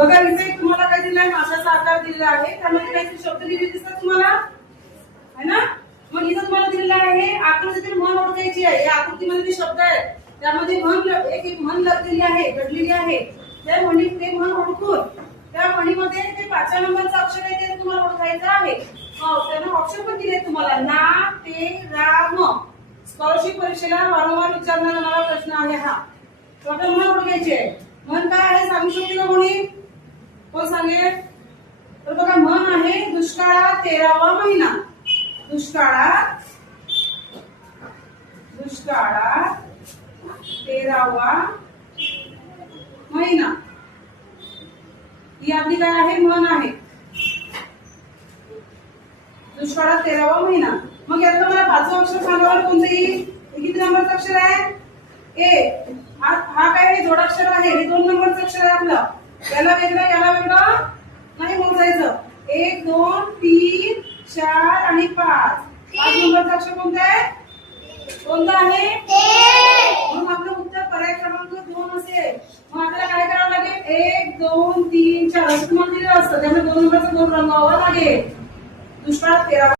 बघा इथे तुम्हाला काय दिलाय, माशाचा आकार दिलेला आहे, त्यामध्ये काहीतरी शब्द लिहिलेले दिसतात तुम्हाला, है ना? मग इथं तुम्हाला दिलेला आहे आकृतीतील म्हण ओळखायची आहे. या आकृतीमध्ये जे शब्द आहेत त्यामध्ये म्हण एक म्हण लागलेली आहे, घडलेली आहे. त्या म्हणी ते म्हण ओळखून त्या म्हणीमध्ये ते 5व्या नंबरचं अक्षर आहे ते तुम्हाला ओळखायचं आहे. त्यांना ऑप्शन पण दिले तुम्हाला, ना, ते, रा, म. स्कॉलरशिप परीक्षेला वारंवार विचारण्यात येणारा प्रश्न आहे हा. तर म्हण ओळखायची आहे. म्हण काय आहे सांगू शकते का कोणी? कोण सांगेल? तर बघा म्हण आहे, दुष्काळात 13वा महिना. दुष्काळात 13वा महिना ही आपली काय आहे, म्हण आहे. दुष्काळात 13वा महिना. मग यातलं मला 5वं अक्षर सांगावं कोणतं येईल? किती नंबरचं अक्षर आहे? ए. हा काय हे जोडाक्षर आहे, हे 2 नंबरचं अक्षर आहे आपलं. याला वेगळं याला वेगळं नाही मोजायचं. 1 2 3 4 आणि 5. 5 नंबरचं अक्षर कोणतं आहे? कोणतं आहे? मग आपलं उत्तर पर्याय क्रमांक 2 असेल. मग आपल्याला काय करावं लागेल? 1 2 3 4 असं तुम्हाला दिलेलं असतं, त्यामुळे 2 नंबरचं 2 रंगवावं लागेल. दुष्काळात 13